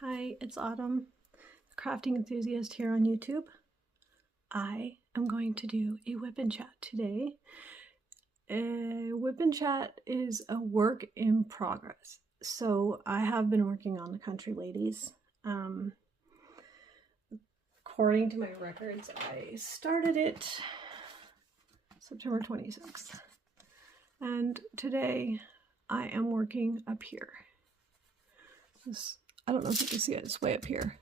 Hi, it's Autumn, crafting enthusiast here on YouTube. I am going to do a whip and chat today. A whip and chat is a work in progress. So I have been working on the Country Ladies. According to my records, I started it September 26th. And today I am working up here. I don't know if you can see it, it's way up here.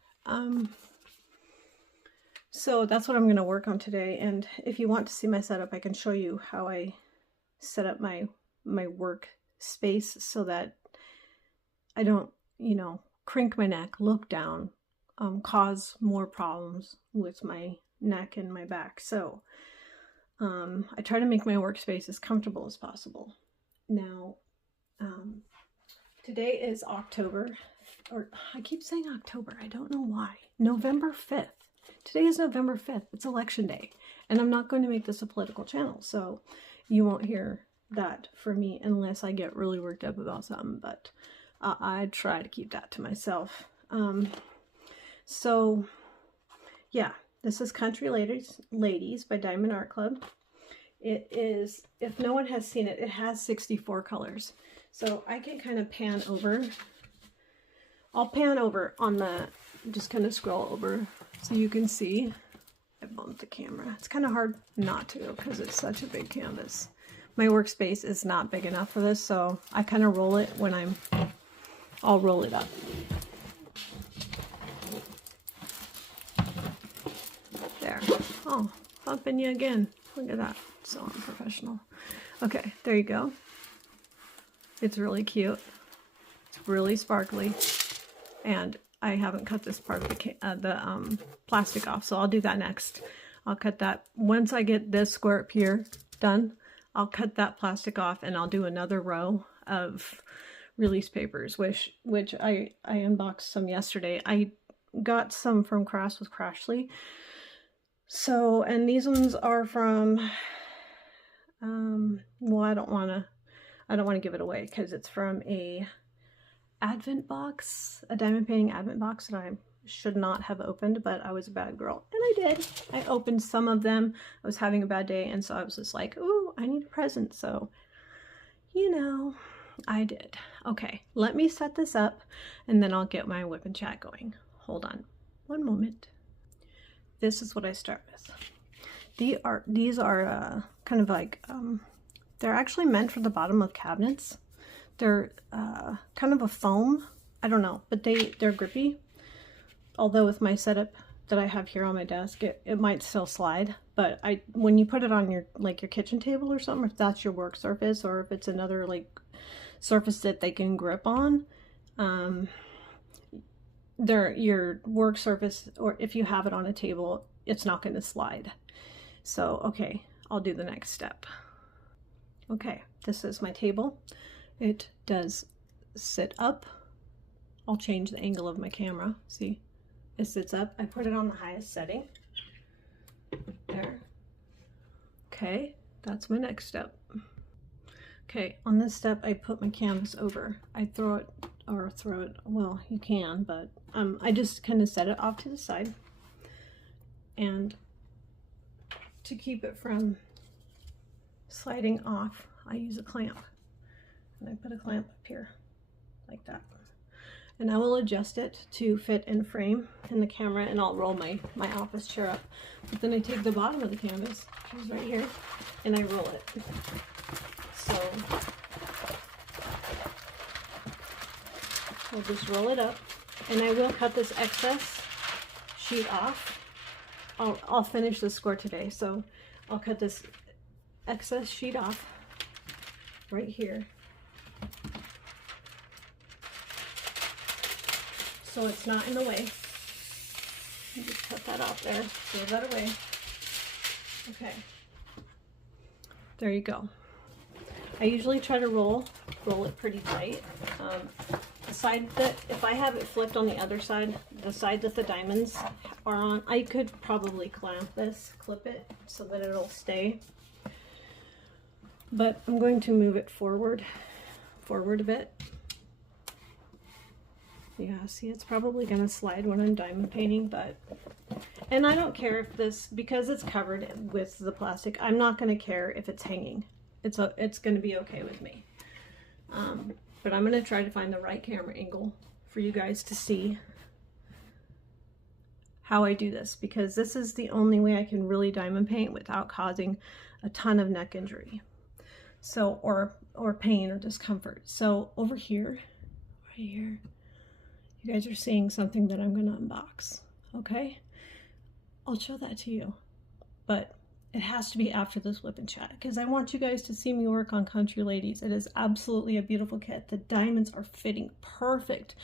So that's what I'm going to work on today, and if you want to see my setup, I can show you how I set up my work space so that I don't, crink my neck, look down, cause more problems with my neck and my back. So I try to make my workspace as comfortable as possible. Now, today is October, or I keep saying October, I don't know why. November 5th. Today is November 5th. It's election day. And I'm not going to make this a political channel, so you won't hear that from me unless I get really worked up about something, but I try to keep that to myself. So, yeah, this is Country Ladies by Diamond Art Club. It is, if no one has seen it, it has 64 colors. So I can kind of pan over. I'll pan over on the, just kind of scroll over so you can see. I bumped the camera. It's kind of hard not to because it's such a big canvas. My workspace is not big enough for this, so I kind of roll it when I'll roll it up. There. Oh, bumping you again. Look at that. So unprofessional. Okay, there you go. It's really cute. It's really sparkly. And I haven't cut this part of the plastic off, so I'll do that next. I'll cut that. Once I get this square up here done, I'll cut that plastic off and I'll do another row of release papers, which I unboxed some yesterday. I got some from Crafts with Crashly. So, and these ones are from, well, I don't want to give it away because it's from a advent box, a diamond painting advent box that I should not have opened, but I was a bad girl and I did. I opened some of them. I was having a bad day, and so I was just like, ooh, I need a present. So, I did. Okay, let me set this up and then I'll get my whip and chat going. Hold on one moment. This is what I start with. These are kind of like, they're actually meant for the bottom of cabinets. They're kind of a foam. I don't know, but they're grippy. Although with my setup that I have here on my desk, it might still slide. But when you put it on your kitchen table or something, if that's your work surface, or if it's another surface that they can grip on, your work surface, or if you have it on a table, it's not going to slide. So, okay, I'll do the next step. Okay, this is my table. It does sit up. I'll change the angle of my camera. See, it sits up. I put it on the highest setting. There. Okay, that's my next step. Okay, on this step, I put my canvas over. I throw it, well, you can, but I just kind of set it off to the side. And to keep it from sliding off, I use a clamp. And I put a clamp up here, like that. And I will adjust it to fit in frame in the camera, and I'll roll my office chair up. But then I take the bottom of the canvas, which is right here, and I roll it. So I'll just roll it up, and I will cut this excess sheet off. I'll finish this score today, so I'll cut this excess sheet off right here. So it's not in the way. Just cut that off there, throw that away. Okay, there you go. I usually try to roll it pretty tight. The side that, if I have it flipped on the other side, the side that the diamonds are on, I could probably clip it so that it'll stay. But I'm going to move it forward a bit. Yeah, see, it's probably gonna slide when I'm diamond painting, but, and I don't care if this, because it's covered with the plastic, I'm not gonna care if it's hanging. It's gonna be okay with me. But I'm gonna try to find the right camera angle for you guys to see how I do this, because this is the only way I can really diamond paint without causing a ton of neck injury. So, or pain or discomfort. So over here, right here, you guys are seeing something that I'm going to unbox, okay? I'll show that to you, but it has to be after this WIP and chat, because I want you guys to see me work on Country Ladies. It is absolutely a beautiful kit. The diamonds are fitting perfect.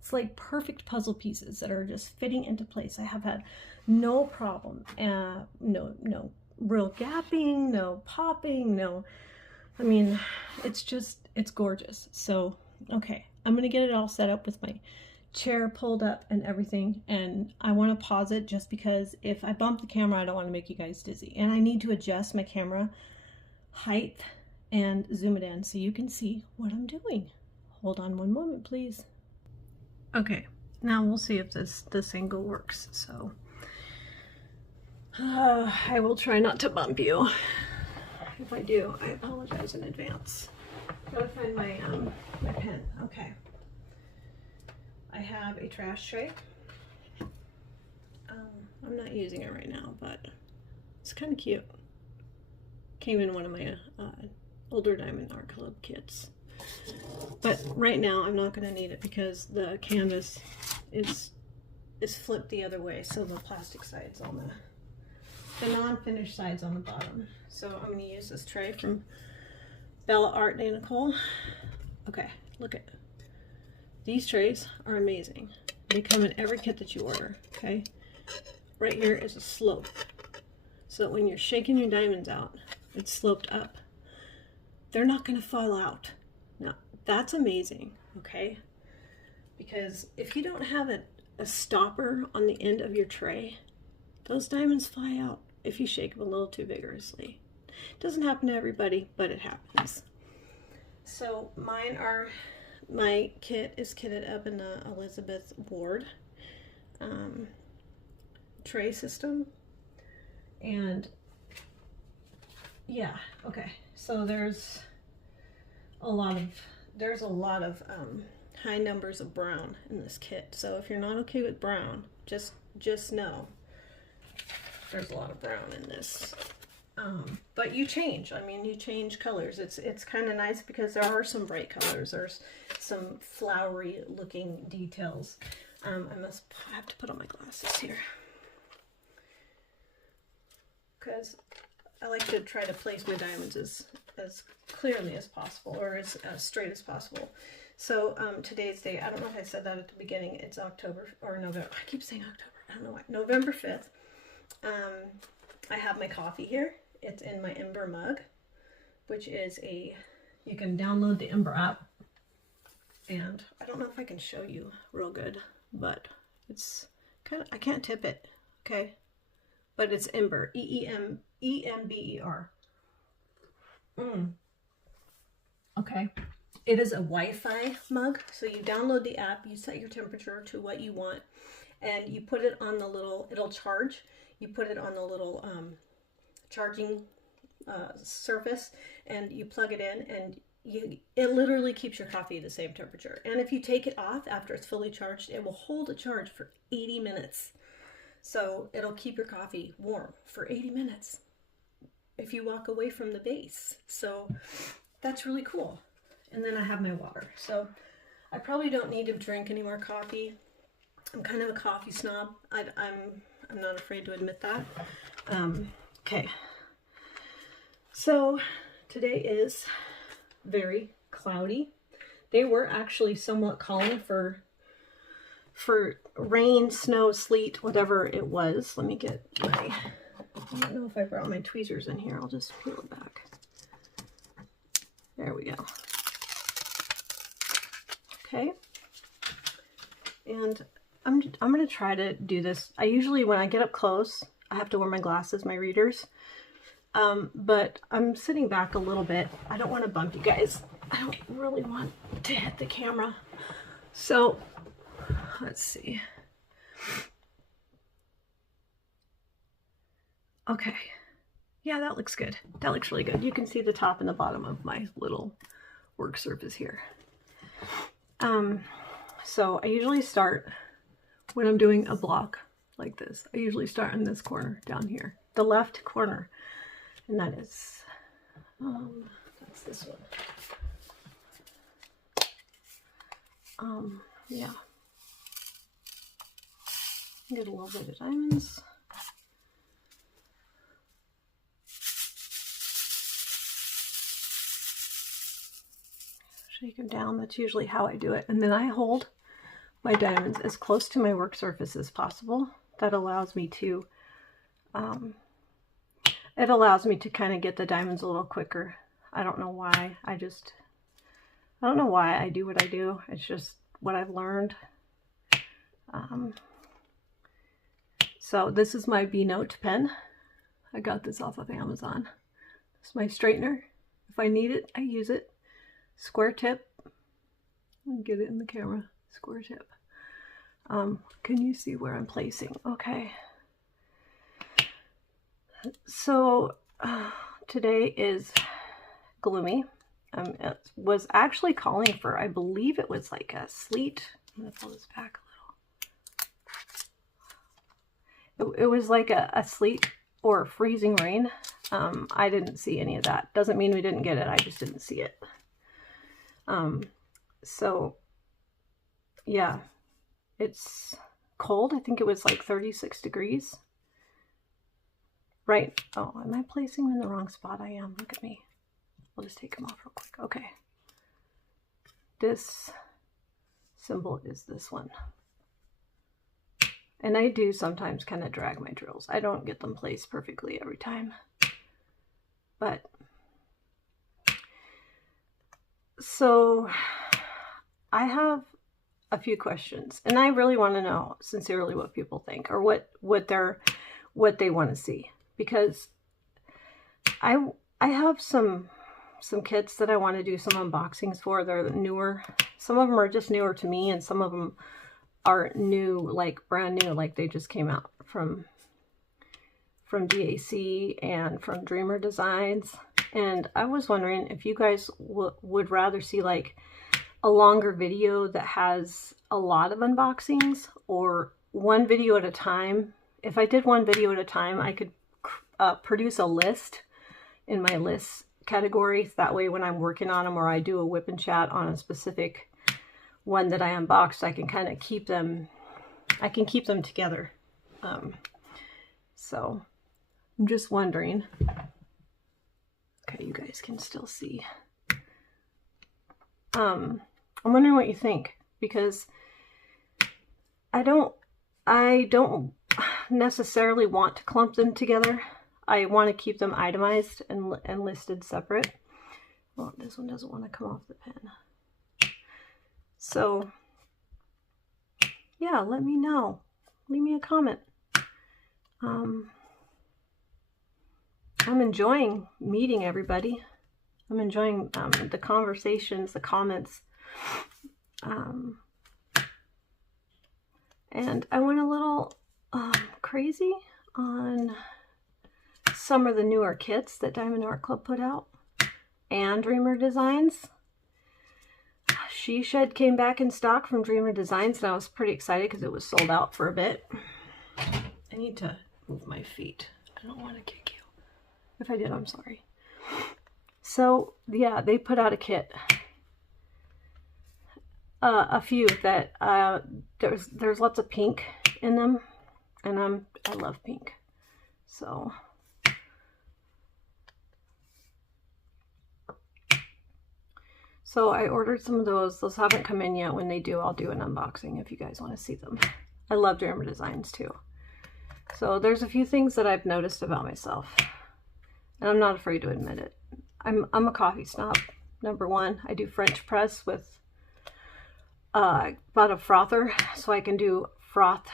It's like perfect puzzle pieces that are just fitting into place. I have had no problem, no real gapping, no popping, no, I mean, it's gorgeous. So, okay, I'm going to get it all set up with my chair pulled up and everything, and I want to pause it just because if I bump the camera, I don't want to make you guys dizzy, and I need to adjust my camera height and zoom it in so you can see what I'm doing. Hold on one moment, please. Okay, now we'll see if this angle works. So I will try not to bump you. If I do, I apologize in advance. Gotta find my my pen. Okay. I have a trash tray. I'm not using it right now, but it's kind of cute. Came in one of my older Diamond Art Club kits. But right now I'm not going to need it because the canvas is flipped the other way, so the plastic side's on the non-finished side's on the bottom. So I'm going to use this tray from Bella Art de Nicole. Okay, look at these trays are amazing. They come in every kit that you order. Okay, right here is a slope, so that when you're shaking your diamonds out, it's sloped up. They're not going to fall out. Now that's amazing. Okay, because if you don't have a stopper on the end of your tray, those diamonds fly out if you shake them a little too vigorously. It doesn't happen to everybody, but it happens. So my kit is kitted up in the Elizabeth Ward tray system, and yeah, okay, so there's a lot of high numbers of brown in this kit. So if you're not okay with brown, just know there's a lot of brown in this. But you change. I mean, you change colors. It's kind of nice because there are some bright colors. There's some flowery looking details. I have to put on my glasses here because I like to try to place my diamonds as clearly as possible, or as straight as possible. So today's date, I don't know if I said that at the beginning, it's October or November. I keep saying October, I don't know why. November 5th. I have my coffee here. It's in my Ember mug, which is you can download the Ember app. And I don't know if I can show you real good, but it's kind of, I can't tip it, okay? But it's Ember, E-M-B-E-R. Okay. It is a Wi-Fi mug, so you download the app, you set your temperature to what you want, and you put it on the little, it'll charge. You put it on the little charging surface, and you plug it in, and it literally keeps your coffee the same temperature. And if you take it off after it's fully charged, it will hold a charge for 80 minutes. So it'll keep your coffee warm for 80 minutes if you walk away from the base. So that's really cool. And then I have my water. So I probably don't need to drink any more coffee. I'm kind of a coffee snob. I'm not afraid to admit that. Okay. So today is very cloudy. They were actually somewhat calling for rain, snow, sleet, whatever it was. Let me get I don't know if I brought my tweezers in here. I'll just peel it back. There we go. Okay. And I'm going to try to do this. I usually, when I get up close, I have to wear my glasses, my readers. But I'm sitting back a little bit. I don't want to bump you guys. I don't really want to hit the camera. So let's see. Okay. Yeah, that looks good. That looks really good. You can see the top and the bottom of my little work surface here. So I usually start when I'm doing a block like this. I usually start in this corner down here, the left corner, and that is, that's this one. Yeah. Get a little bit of diamonds. Shake them down. That's usually how I do it. And then I hold my diamonds as close to my work surface as possible. That allows me to, it allows me to kind of get the diamonds a little quicker. I don't know why. I don't know why I do what I do. It's just what I've learned. So this is my B-Note pen. I got this off of Amazon. It's my straightener. If I need it, I use it. Square tip. Get it in the camera. Square tip. Can you see where I'm placing? Okay. So today is gloomy. It was actually calling for, I believe it was like a sleet. I'm going to pull this back a little. It was like a sleet or freezing rain. I didn't see any of that. Doesn't mean we didn't get it. I just didn't see it. So yeah, it's cold. I think it was like 36 degrees. Right. Oh, am I placing them in the wrong spot? I am. Look at me. I'll just take them off real quick. Okay. This symbol is this one. And I do sometimes kind of drag my drills. I don't get them placed perfectly every time. But so I have a few questions, and I really want to know sincerely what people think, or what they want to see, because I have some kits that I want to do some unboxings for. They're newer. Some of them are just newer to me, and some of them are new, like brand new, like they just came out from DAC and from Dreamer Designs. And I was wondering if you guys would rather see like a longer video that has a lot of unboxings, or one video at a time. If I did one video at a time, I could produce a list in my list categories. That way when I'm working on them, or I do a whip and chat on a specific one that I unboxed, I can kind of keep them, I can keep them together. So I'm just wondering. Okay, you guys can still see. I'm wondering what you think, because I don't necessarily want to clump them together. I want to keep them itemized and listed separate. Well, this one doesn't want to come off the pen. So yeah, let me know. Leave me a comment. I'm enjoying meeting everybody. I'm enjoying the conversations, the comments. And I went a little crazy on some of the newer kits that Diamond Art Club put out, and Dreamer Designs. She Shed came back in stock from Dreamer Designs, and I was pretty excited because it was sold out for a bit. I need to move my feet. I don't want to kick you. If I did, I'm sorry. So yeah, they put out a kit. A few that there's lots of pink in them, and I love pink. So I ordered some of those. Those haven't come in yet. When they do, I'll do an unboxing if you guys want to see them. I love Dreamer Designs too. So there's a few things that I've noticed about myself, and I'm not afraid to admit it. I'm a coffee snob. Number one, I do French press with bought a frother so I can do froth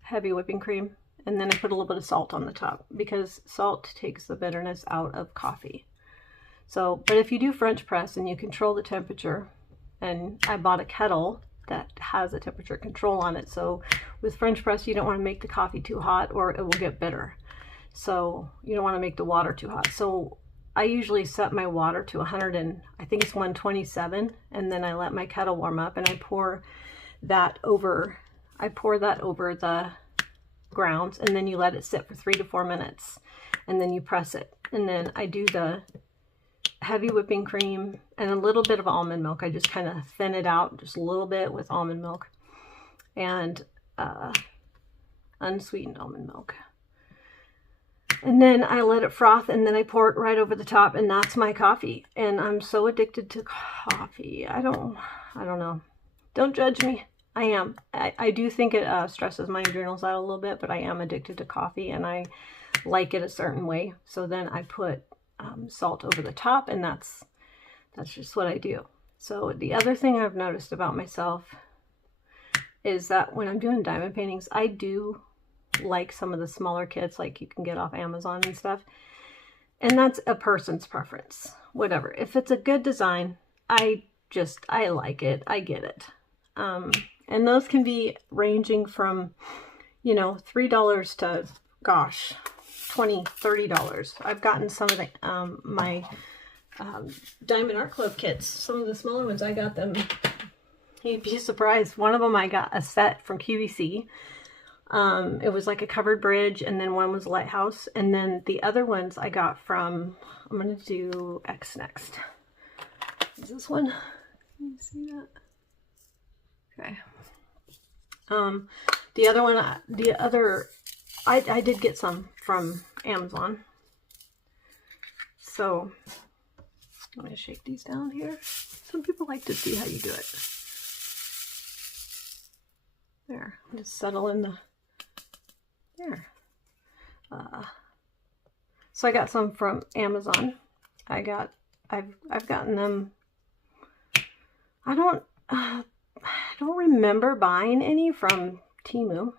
heavy whipping cream, and then I put a little bit of salt on the top because salt takes the bitterness out of coffee. So, but if you do French press and you control the temperature, and I bought a kettle that has a temperature control on it. So with French press, you don't want to make the coffee too hot or it will get bitter. So you don't want to make the water too hot. So I usually set my water to 100 and I think it's 127, and then I let my kettle warm up and I pour that over the grounds, and then you let it sit for 3 to 4 minutes, and then you press it. And then I do the heavy whipping cream and a little bit of almond milk. I just kind of thin it out just a little bit with almond milk and unsweetened almond milk. And then I let it froth, and then I pour it right over the top, and that's my coffee. And I'm so addicted to coffee. I don't know. Don't judge me. I am. I do think it stresses my adrenals out a little bit, but I am addicted to coffee, and I like it a certain way. So then I put salt over the top, and that's just what I do. So the other thing I've noticed about myself is that when I'm doing diamond paintings, I do like some of the smaller kits like you can get off Amazon and stuff, and that's a person's preference. Whatever, if it's a good design, I like it, I get it. And those can be ranging from, you know, $3 to, gosh, $20, $30. I've gotten some of the my Diamond Art Club kits, some of the smaller ones. I got them, you'd be surprised, one of them I got a set from QVC. It was like a covered bridge, and then one was a lighthouse, and then the other ones I got from, I'm going to do X next. Is this one? Can you see that? Okay. The other one, I did get some from Amazon. So I'm going to shake these down here. Some people like to see how you do it. There, just settle in the, there. So I got some from Amazon. I've gotten them. I don't remember buying any from Temu.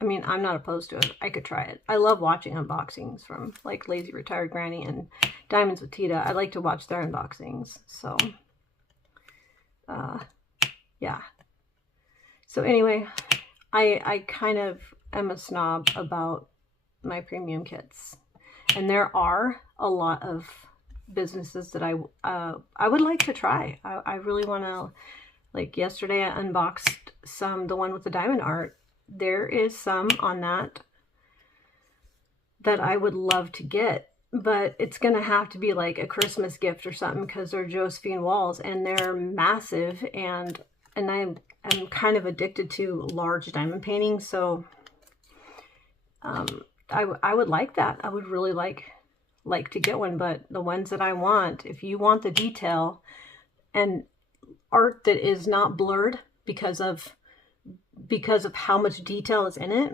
I mean, I'm not opposed to it. I could try it. I love watching unboxings from like Lazy Retired Granny and Diamonds with Tita. I like to watch their unboxings. So, yeah. So anyway, I kind of am a snob about my premium kits. And there are a lot of businesses that I would like to try. I really want to, like yesterday I unboxed the one with the diamond art. There is some on that I would love to get, but it's going to have to be like a Christmas gift or something, because they're Josephine walls and they're massive, and I'm kind of addicted to large diamond paintings. So I would like that. I would really like to get one, but the ones that I want, if you want the detail and art that is not blurred because of how much detail is in it,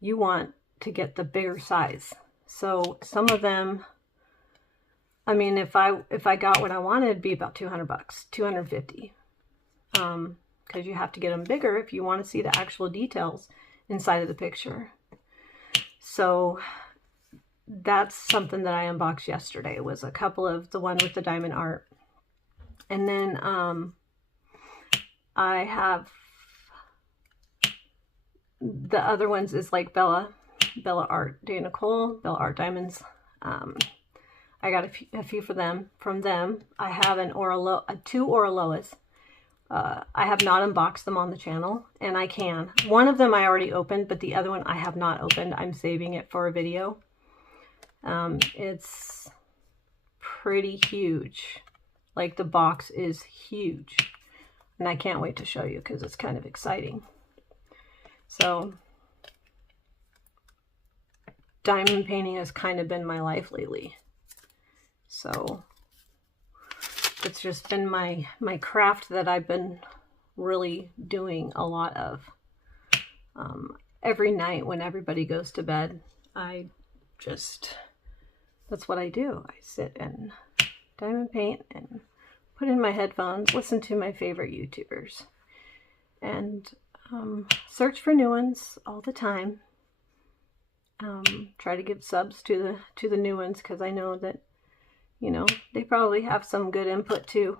you want to get the bigger size. So some of them, I mean, if I got what I wanted, it'd be about $200, $250. Because you have to get them bigger if you want to see the actual details inside of the picture. So that's something that I unboxed yesterday. It was a couple of the one with the diamond art. And then I have the other ones is like Bella Art, Dana Cole, Bella Art Diamonds. I got a few from them. I have two Oraloas. I have not unboxed them on the channel, and I can. One of them I already opened, but the other one I have not opened. I'm saving it for a video. It's pretty huge. Like, the box is huge, and I can't wait to show you because it's kind of exciting. So diamond painting has kind of been my life lately. So it's just been my craft that I've been really doing a lot of. Every night when everybody goes to bed, that's what I do. I sit and diamond paint and put in my headphones, listen to my favorite YouTubers, and search for new ones all the time. Try to give subs to the new ones, because I know that, you know, they probably have some good input too.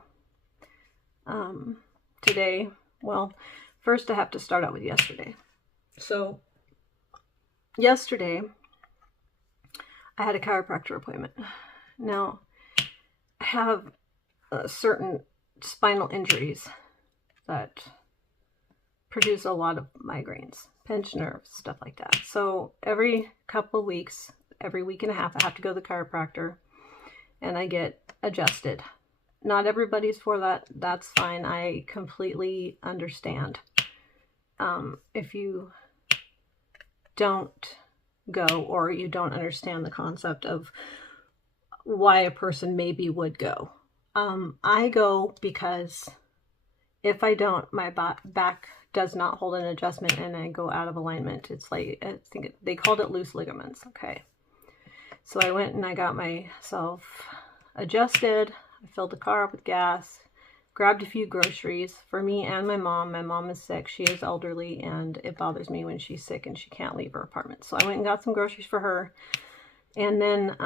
Today Well, first I have to start out with yesterday. So yesterday I had a chiropractor appointment. Now, I have certain spinal injuries that produce a lot of migraines, pinched nerves, stuff like that. So every couple of weeks, every week and a half, I have to go to the chiropractor and I get adjusted. Not everybody's for that. That's fine. I completely understand. If you don't go, or you don't understand the concept of why a person maybe would go. I go because if I don't, my back does not hold an adjustment and I go out of alignment. It's like, I think they called it loose ligaments. Okay. So I went and I got myself adjusted. I filled the car up with gas, grabbed a few groceries for me and my mom. My mom is sick. She is elderly and it bothers me when she's sick and she can't leave her apartment. So I went and got some groceries for her. And then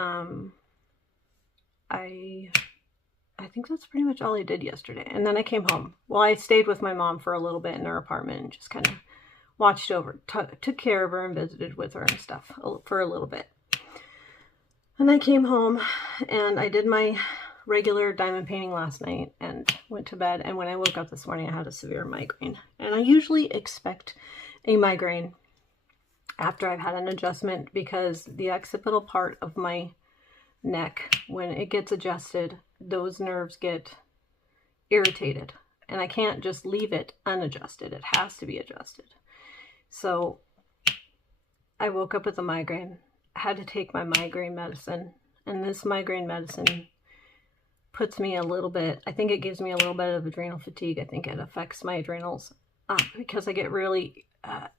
I think that's pretty much all I did yesterday. And then I came home. Well, I stayed with my mom for a little bit in her apartment and just kind of watched over, took care of her and visited with her and stuff for a little bit. And I came home and I did my regular diamond painting last night and went to bed. And when I woke up this morning, I had a severe migraine. And I usually expect a migraine after I've had an adjustment because the occipital part of my neck, when it gets adjusted, those nerves get irritated. And I can't just leave it unadjusted. It has to be adjusted. So I woke up with a migraine. I had to take my migraine medicine. And this migraine medicine puts me a little bit, I think it gives me a little bit of adrenal fatigue. I think it affects my adrenals because I get really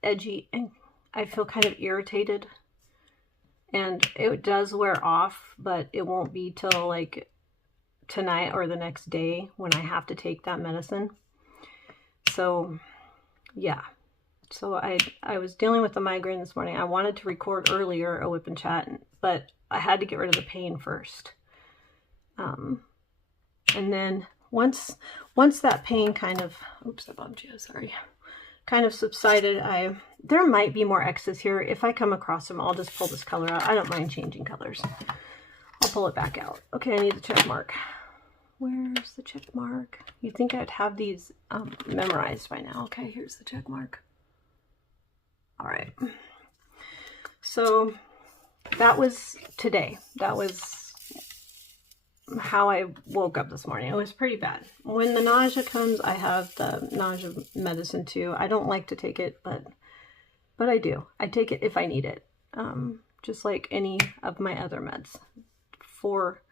edgy and I feel kind of irritated. And it does wear off, but it won't be till like tonight or the next day when I have to take that medicine. So yeah. So I was dealing with the migraine this morning. I wanted to record earlier a WIP and chat, but I had to get rid of the pain first. And then once that pain kind of, oops, I bumped you, sorry, kind of subsided, there might be more X's here. If I come across them, I'll just pull this color out. I don't mind changing colors. I'll pull it back out. Okay, I need the check mark. Where's the check mark? You'd think I'd have these memorized by now. Okay, here's the check mark. All right. So that was today. That was how I woke up this morning. It was pretty bad. When the nausea comes, I have the nausea medicine too. I don't like to take it, but I do. I take it if I need it. Just like any of my other meds for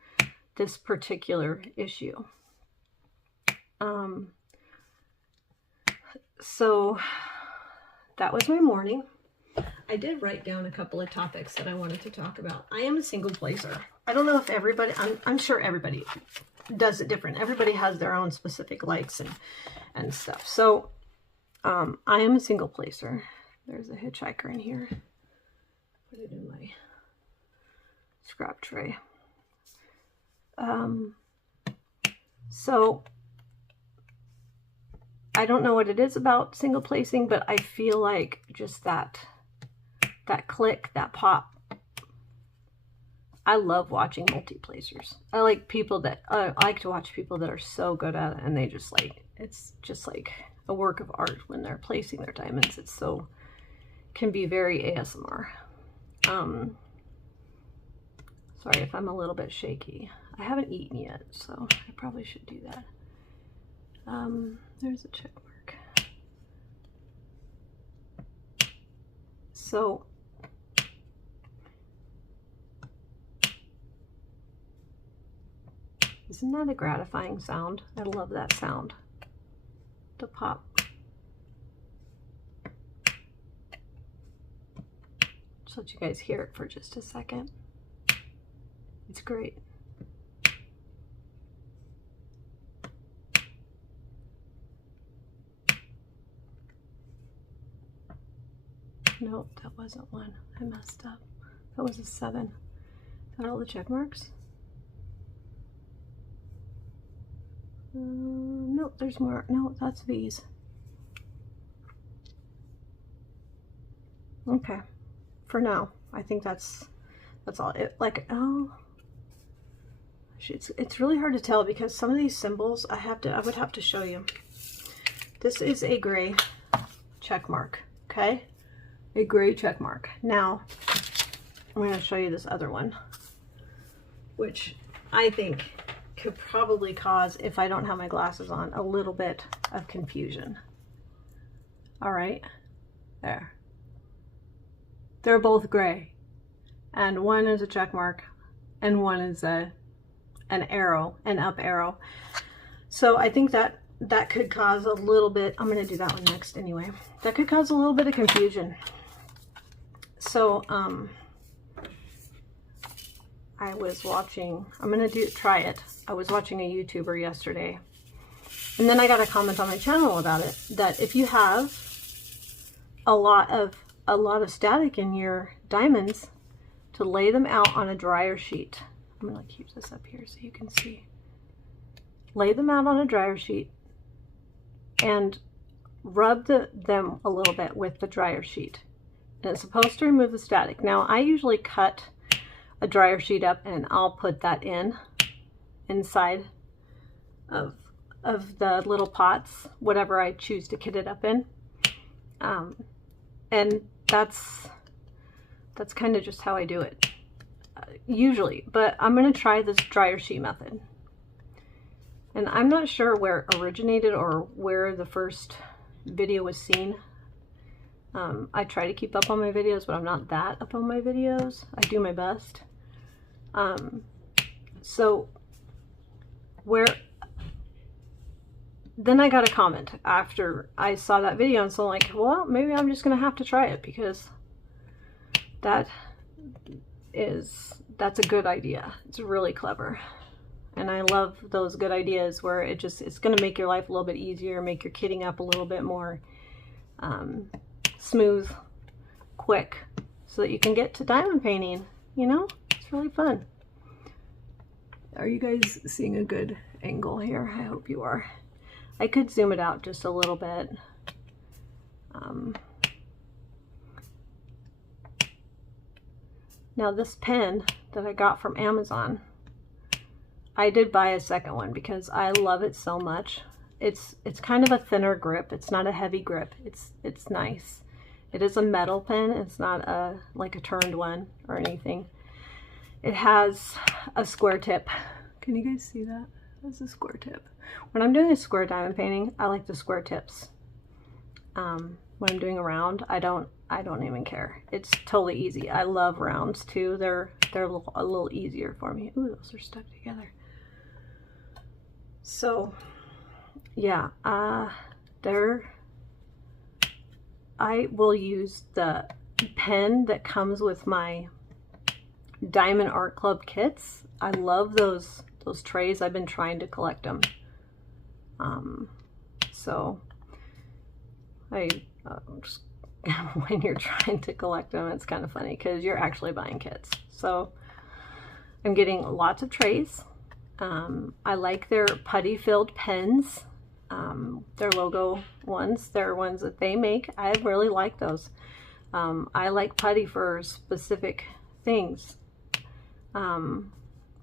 this particular issue. So that was my morning. I did write down a couple of topics that I wanted to talk about. I am a single placer. I don't know if everybody, I'm sure everybody does it different. Everybody has their own specific likes and stuff. So I am a single placer. There's a hitchhiker in here. Put it in my scrap tray. So I don't know what it is about single placing, but I feel like just that click, that pop. I love watching multi-placers. I like I like to watch people that are so good at it, and they just like, it's just like a work of art when they're placing their diamonds. It's so, can be very ASMR. Sorry if I'm a little bit shaky. I haven't eaten yet, so I probably should do that. There's a check mark. So isn't that a gratifying sound? I love that sound. The pop. Just let you guys hear it for just a second. It's great. Nope, that wasn't one. I messed up. That was a 7. Is that all the check marks? Nope, there's more. No, that's V's. Okay, for now, I think that's all. It like, oh, it's really hard to tell because some of these symbols I would have to show you. This is a gray check mark, okay? A gray check mark. Now, I'm going to show you this other one, which I think could probably cause, if I don't have my glasses on, a little bit of confusion. All right, there. They're both gray, and one is a check mark, and one is an arrow, an up arrow. So I think that could cause a little bit, I'm going to do that one next anyway. That could cause a little bit of confusion. So, I was watching, I'm going to try it. I was watching a YouTuber yesterday, and then I got a comment on my channel about it, that if you have a lot of static in your diamonds, to lay them out on a dryer sheet. I'm going to keep this up here so you can see. Lay them out on a dryer sheet and rub them a little bit with the dryer sheet. And it's supposed to remove the static. Now, I usually cut a dryer sheet up and I'll put that inside of the little pots, whatever I choose to kit it up in. And that's kind of just how I do it usually, but I'm going to try this dryer sheet method. And I'm not sure where it originated or where the first video was seen. I try to keep up on my videos, but I'm not that up on my videos. I do my best. So then I got a comment after I saw that video, and so I'm like, well, maybe I'm just gonna have to try it, because that's a good idea. It's really clever. And I love those good ideas where it's gonna make your life a little bit easier, make your kitting up a little bit more smooth, quick, so that you can get to diamond painting, you know? It's really fun. Are you guys seeing a good angle here? I hope you are. I could zoom it out just a little bit. Now this pen that I got from Amazon, I did buy a second one because I love it so much. It's kind of a thinner grip. It's not a heavy grip. It's nice. It is a metal pen. It's not like a turned one or anything. It has a square tip. Can you guys see that? That's a square tip. When I'm doing a square diamond painting, I like the square tips. When I'm doing a round, I don't even care. It's totally easy. I love rounds too. They're a little easier for me. Ooh, those are stuck together. So yeah, I will use the pen that comes with my Diamond Art Club kits. I love those trays. I've been trying to collect them. So just when you're trying to collect them, it's kind of funny because you're actually buying kits. So I'm getting lots of trays. I like their putty filled pens. Their logo ones, they're ones that they make. I really like those. I like putty for specific things. Now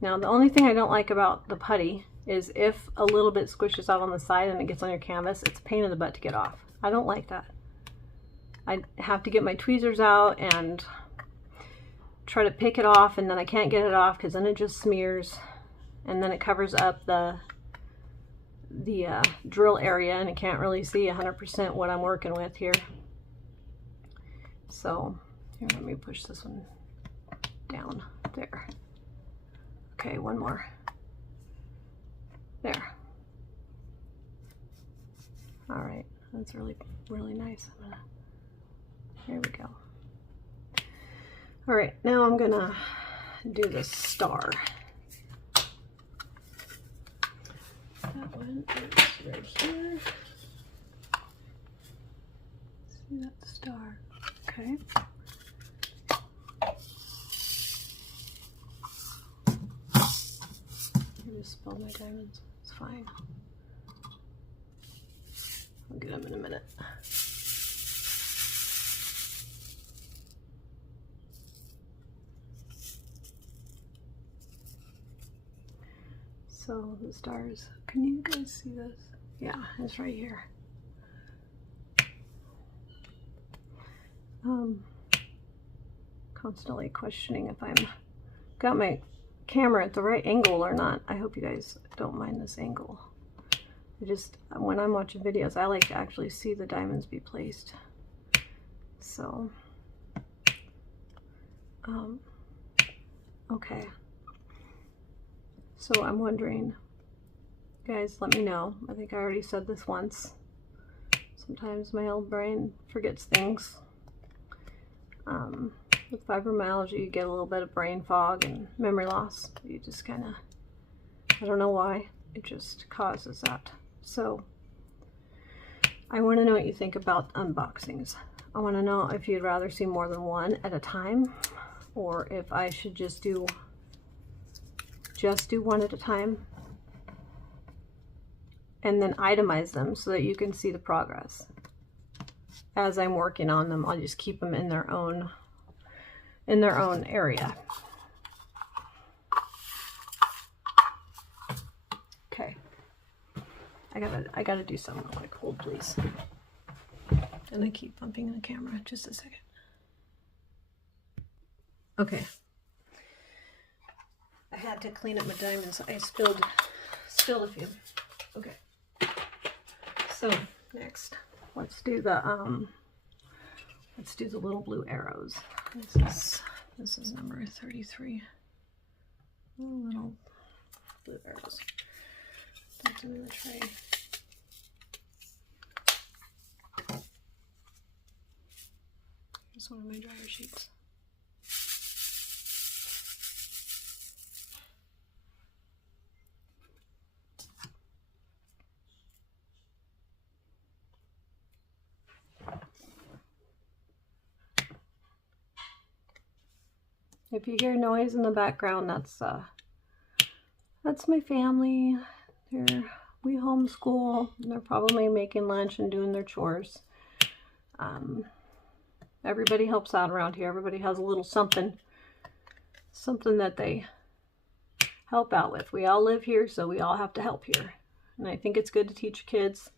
the only thing I don't like about the putty is if a little bit squishes out on the side and it gets on your canvas, it's a pain in the butt to get off. I don't like that. I have to get my tweezers out and try to pick it off, and then I can't get it off because then it just smears, and then it covers up the drill area, and I can't really see 100% what I'm working with here. So here, let me push this one down there. Okay, one more. There. All right, that's really, really nice. Here we go. All right, now I'm gonna do the star. That one is right here. See that star? Okay. I just spilled my diamonds. It's fine. I'll get them in a minute. So the stars, can you guys see this? Yeah, it's right here. Constantly questioning if I'm got my camera at the right angle or not. I hope you guys don't mind this angle. When I'm watching videos, I like to actually see the diamonds be placed. So, okay. So I'm wondering, guys, let me know. I think I already said this once. Sometimes my old brain forgets things. With fibromyalgia, you get a little bit of brain fog and memory loss. You just kind of, I don't know why, it just causes that. So I want to know what you think about unboxings. I want to know if you'd rather see more than one at a time, or if I should just do one at a time and then itemize them so that you can see the progress. As I'm working on them, I'll just keep them in their own area. Okay. I gotta do something real quick. Hold, please. And I keep bumping the camera. Just a second. Okay. I had to clean up my diamonds. I spilled a few. Okay. So next, let's do the little blue arrows. This is number 33. Little blue arrows. Put them in the tray. Here's one of my dryer sheets. If you hear noise in the background, that's my family. We homeschool. They're probably making lunch and doing their chores. Everybody helps out around here. Everybody has a little something that they help out with. We all live here, so we all have to help here. And I think it's good to teach kids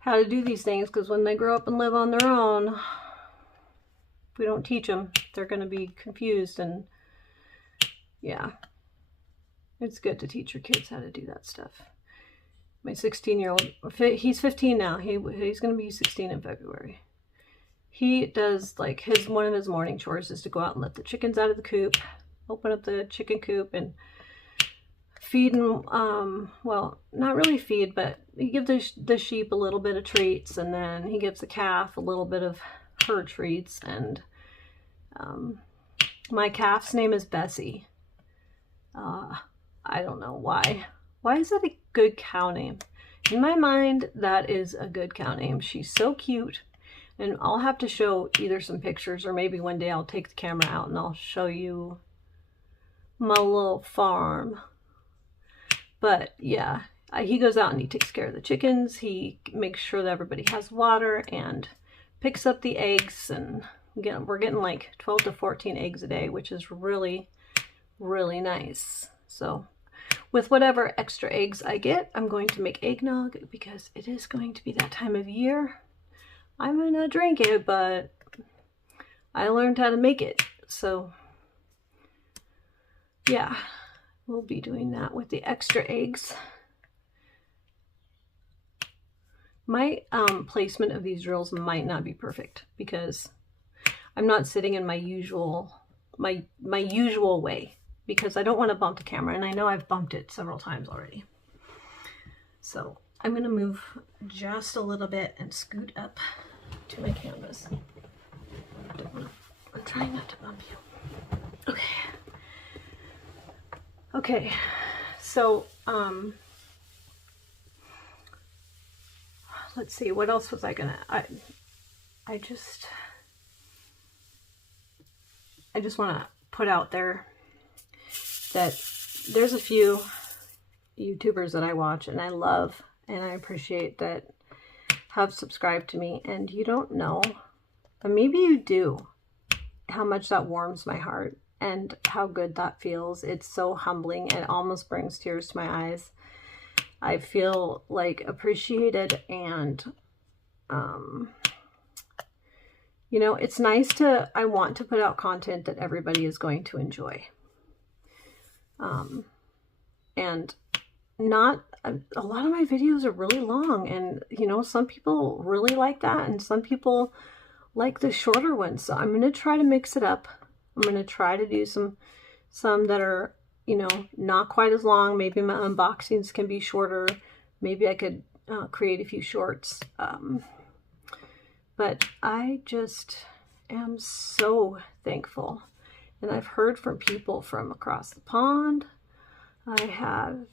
how to do these things, because when they grow up and live on their own, if we don't teach them, they're going to be confused. And yeah, it's good to teach your kids how to do that stuff. My 16-year-old, he's 15 now. He's going to be 16 in February. He does, like, one of his morning chores is to go out and let the chickens out of the coop, open up the chicken coop and feed them, well, not really feed, but he gives the sheep a little bit of treats, and then he gives the calf a little bit of her treats. And my calf's name is Bessie. I don't know why. Why is that a good cow name? In my mind, that is a good cow name. She's so cute. And I'll have to show either some pictures, or maybe one day I'll take the camera out and I'll show you my little farm. But yeah, he goes out and he takes care of the chickens. He makes sure that everybody has water and picks up the eggs. And we're getting like 12 to 14 eggs a day, which is really, really nice. So with whatever extra eggs I get, I'm going to make eggnog, because it is going to be that time of year. I'm gonna drink it, but I learned how to make it. So yeah, we'll be doing that with the extra eggs. My placement of these drills might not be perfect, because I'm not sitting in my usual way, because I don't want to bump the camera, and I know I've bumped it several times already. So I'm going to move just a little bit and scoot up to my canvas. I'm trying not to bump you. Okay. Okay. So, let's see, what else was I gonna, I just want to put out there that there's a few YouTubers that I watch and I love and I appreciate that have subscribed to me, and you don't know, and maybe you do, how much that warms my heart. and how good that feels. It's so humbling. It almost brings tears to my eyes. I feel like appreciated, and you know, it's nice to, I want to put out content that everybody is going to enjoy. And not, a lot of my videos are really long, and you know, some people really like that, and some people like the shorter ones. So I'm going to try to mix it up. I'm going to try to do some that are, you know, not quite as long. Maybe my unboxings can be shorter. Maybe I could create a few shorts. But I just am so thankful. And I've heard from people from across the pond. I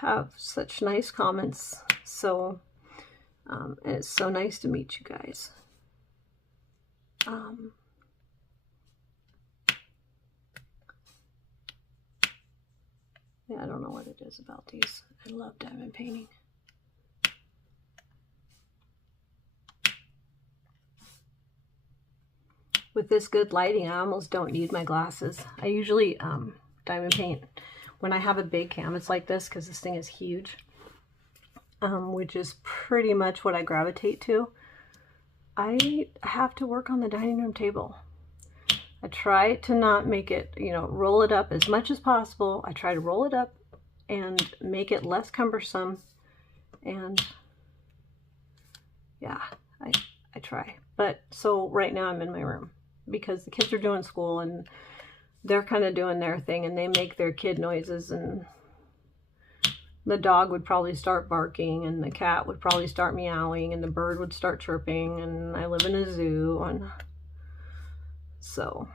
have such nice comments. So, and it's so nice to meet you guys. Yeah, I don't know what it is about these. I love diamond painting. With this good lighting, I almost don't need my glasses. I usually diamond paint when I have a big canvas like this, because this thing is huge, which is pretty much what I gravitate to. I have to work on the dining room table. I try to not make it, you know, roll it up as much as possible. I try to roll it up and make it less cumbersome. And yeah, I try. But so right now I'm in my room because the kids are doing school and they're kind of doing their thing, and they make their kid noises, and the dog would probably start barking, and the cat would probably start meowing, and the bird would start chirping, and I live in a zoo, and so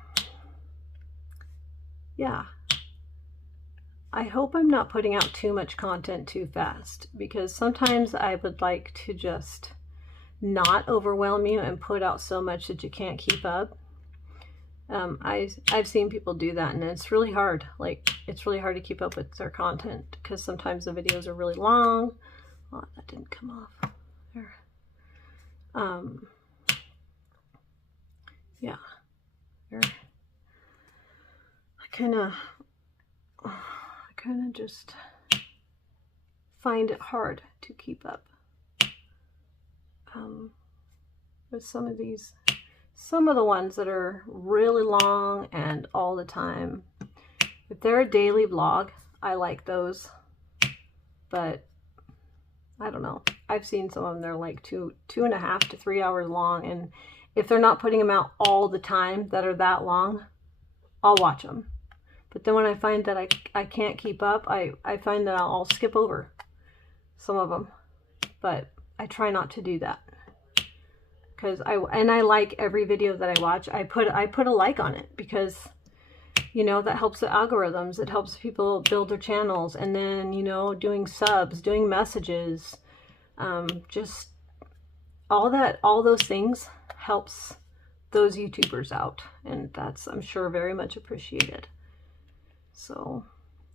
yeah. I hope I'm not putting out too much content too fast, because sometimes I would like to just not overwhelm you and put out so much that you can't keep up. I've seen people do that, and it's really hard. Like, it's really hard to keep up with their content, because sometimes the videos are really long. Oh, that didn't come off there. Yeah, there. I kind of just find it hard to keep up with some of these. Some of the ones that are really long and all the time. If they're a daily vlog, I like those. But I don't know. I've seen some of them, they're like 2.5 to 3 hours long. And if they're not putting them out all the time that are that long, I'll watch them. But then when I find that I can't keep up, I find that I'll skip over some of them. But I try not to do that. Because I like every video that I watch. I put a like on it, because, you know, that helps the algorithms. It helps people build their channels. And then, you know, doing subs, doing messages, just all those things helps those YouTubers out. And that's, I'm sure, very much appreciated. So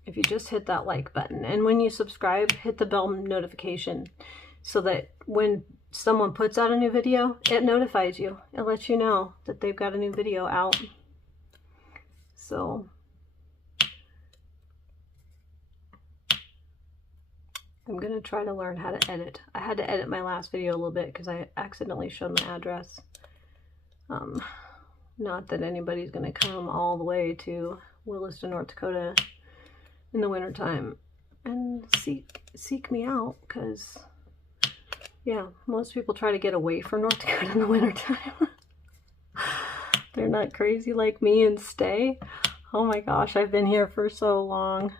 if you just hit that like button, and when you subscribe, hit the bell notification, so that when someone puts out a new video, it notifies you. It lets you know that they've got a new video out. So I'm going to try to learn how to edit. I had to edit my last video a little bit because I accidentally showed my address. Not that anybody's going to come all the way to Williston, North Dakota in the wintertime and seek me out, because yeah, most people try to get away from North Dakota in the wintertime. They're not crazy like me and stay. Oh my gosh, I've been here for so long.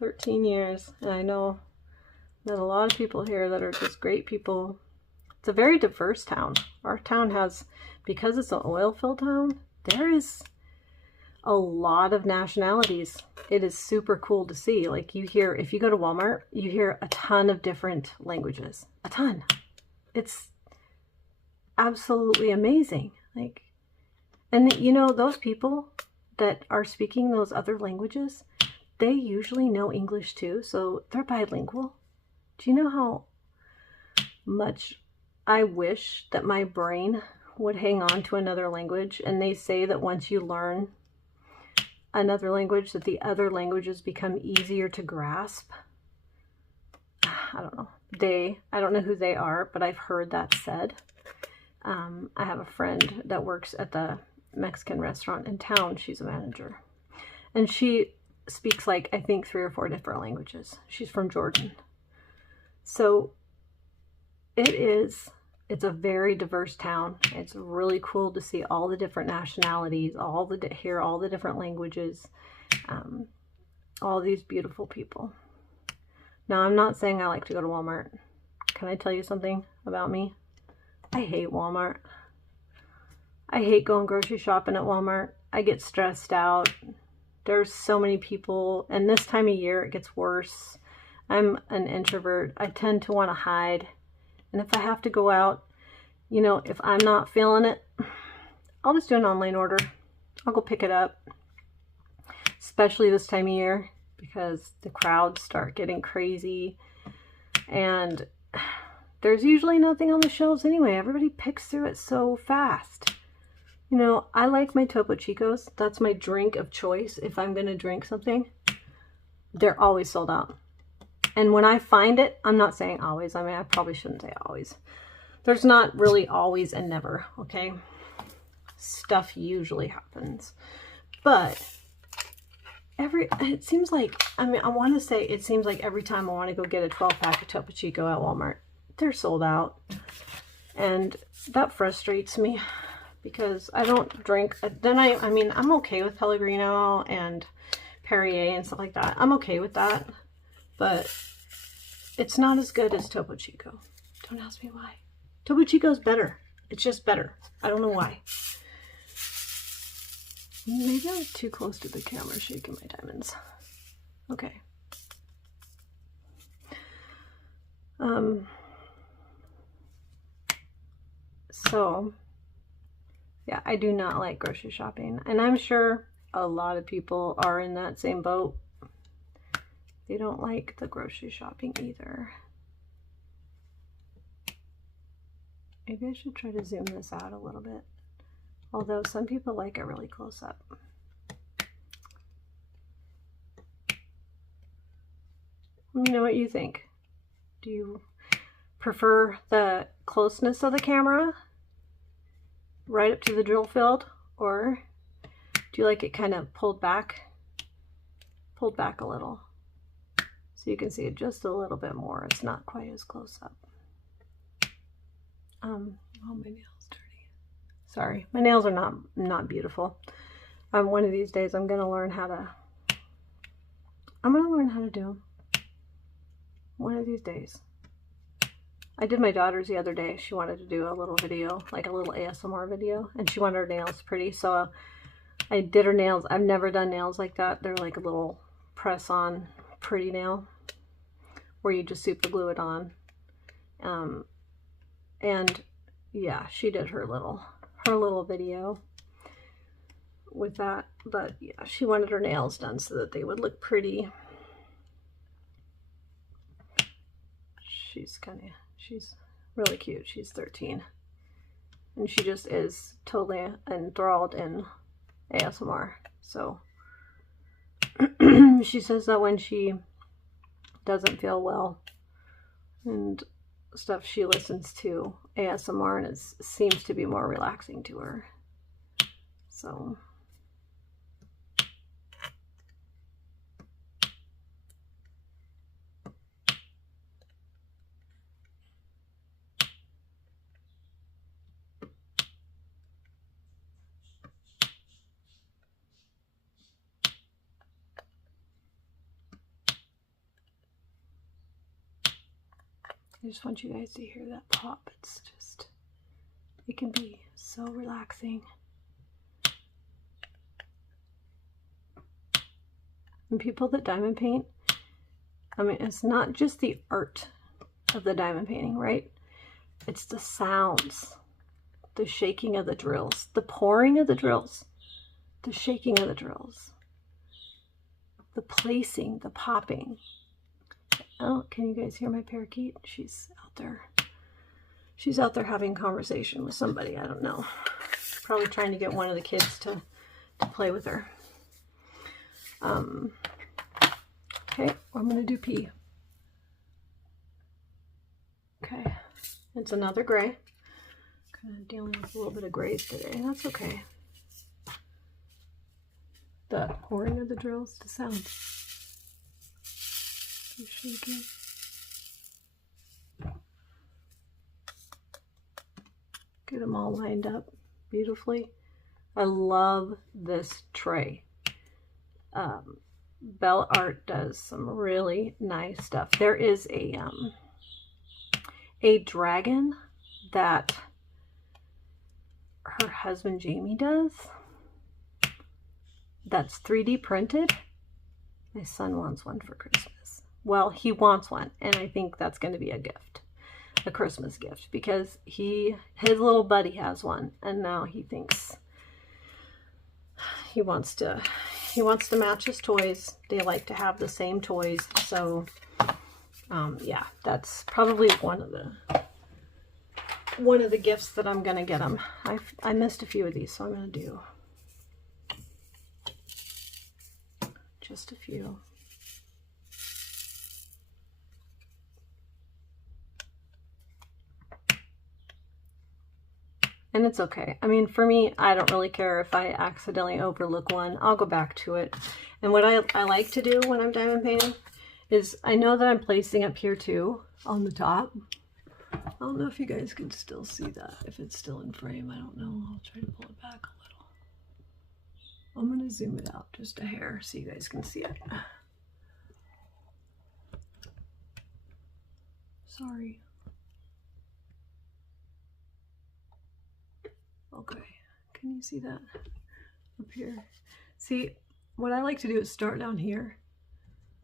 13 years. And I know that a lot of people here that are just great people. It's a very diverse town. Our town has, because it's an oil field town, there is a lot of nationalities. It is super cool to see. Like, you hear, if you go to Walmart, you hear a ton of different languages. A ton. It's absolutely amazing. Like, and you know, those people that are speaking those other languages, they usually know English too, so they're bilingual. Do you know how much I wish that my brain would hang on to another language, and they say that once you learn another language, that the other languages become easier to grasp. I don't know. I don't know who they are, but I've heard that said. I have a friend that works at the Mexican restaurant in town. She's a manager. And she speaks like, I think, 3 or 4 different languages. She's from Jordan. So it's a very diverse town. It's really cool to see all the different nationalities, hear all the different languages, all these beautiful people. Now, I'm not saying I like to go to Walmart. Can I tell you something about me? I hate Walmart. I hate going grocery shopping at Walmart. I get stressed out. There's so many people, and this time of year it gets worse. I'm an introvert. I tend to want to hide. And if I have to go out, you know, if I'm not feeling it, I'll just do an online order. I'll go pick it up. Especially this time of year, because the crowds start getting crazy. And there's usually nothing on the shelves anyway. Everybody picks through it so fast. You know, I like my Topo Chicos. That's my drink of choice if I'm going to drink something. They're always sold out. And when I find it, I'm not saying always. I mean, I probably shouldn't say always. There's not really always and never, okay? Stuff usually happens. But it seems like, I mean, I want to say it seems like every time I want to go get a 12-pack of Topo Chico at Walmart, they're sold out. And that frustrates me because I don't drink. Then I mean, I'm okay with Pellegrino and Perrier and stuff like that. I'm okay with that. But it's not as good as Topo Chico. Don't ask me why. Topo Chico's better. It's just better. I don't know why. Maybe I'm too close to the camera shaking my diamonds. Okay. So, yeah, I do not like grocery shopping. And I'm sure a lot of people are in that same boat. They don't like the grocery shopping either. Maybe I should try to zoom this out a little bit. Although some people like it really close up. Let me know what you think. Do you prefer the closeness of the camera right up to the drill field, or do you like it kind of pulled back a little so you can see it just a little bit more? It's not quite as close up. Oh, my nails dirty. Sorry, my nails are not beautiful. One of these days I'm gonna learn how to do them. One of these days. I did my daughter's the other day. She wanted to do a little video, like a little ASMR video, and she wanted her nails pretty, so I did her nails. I've never done nails like that. They're like a little press-on pretty nail where you just super glue it on. And yeah, she did her little video with that, but yeah, she wanted her nails done so that they would look pretty. She's really cute. She's 13. And she just is totally enthralled in ASMR. So she says that when she doesn't feel well and stuff, she listens to ASMR and it seems to be more relaxing to her. So I just want you guys to hear that pop. It can be so relaxing. And people that diamond paint, I mean, it's not just the art of the diamond painting, right? It's the sounds, the shaking of the drills, the pouring of the drills, the shaking of the drills, the placing, the popping. Oh, can you guys hear my parakeet? She's out there. She's out there having conversation with somebody, I don't know. Probably trying to get one of the kids to play with her. Okay, I'm going to do P. Okay, it's another gray. Kind of dealing with a little bit of grays today. That's okay. The pouring of the drills, the sound. I'm shaking. Get them all lined up beautifully. I love this tray. Belle Art does some really nice stuff. There is a dragon that her husband Jamie does that's 3D printed. My son wants one for Christmas. Well, he wants one, and I think that's going to be a gift, a Christmas gift, because his little buddy has one, and now he thinks he wants to match his toys. They like to have the same toys, so yeah, that's probably one of the gifts that I'm gonna get him. I missed a few of these, so I'm gonna do just a few. And it's okay. I mean, for me, I don't really care if I accidentally overlook one. I'll go back to it. And what I like to do when I'm diamond painting is, I know that I'm placing up here too, on the top. I don't know if you guys can still see that, if it's still in frame. I don't know. I'll try to pull it back a little. I'm going to zoom it out just a hair so you guys can see it. Sorry. Okay, can you see that up here? See, what I like to do is start down here.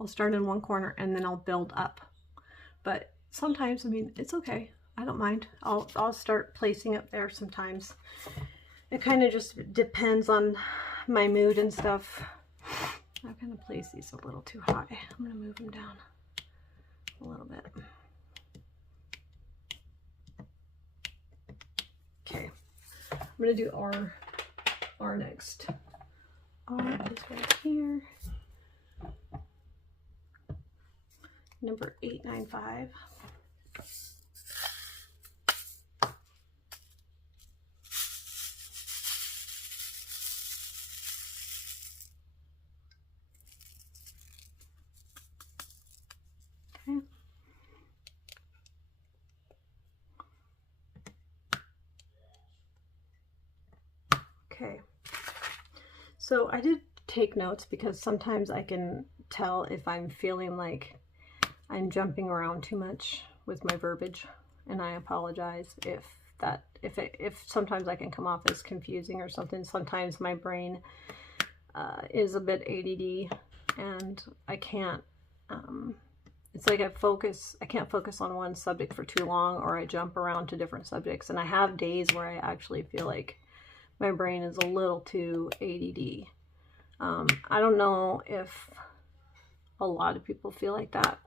I'll start in one corner and then I'll build up. But sometimes, I mean, it's okay. I don't mind. I'll start placing up there sometimes. It kind of just depends on my mood and stuff. I kind of place these a little too high. I'm going to move them down a little bit. Okay. I'm going to do R next. R is right here. Number 895. Okay. Okay, so I did take notes because sometimes I can tell if I'm feeling like I'm jumping around too much with my verbiage, and I apologize if sometimes I can come off as confusing or something. Sometimes my brain is a bit ADD, and I can't. It's like I can't focus on one subject for too long, or I jump around to different subjects, and I have days where I actually feel like my brain is a little too ADD. I don't know if a lot of people feel like that,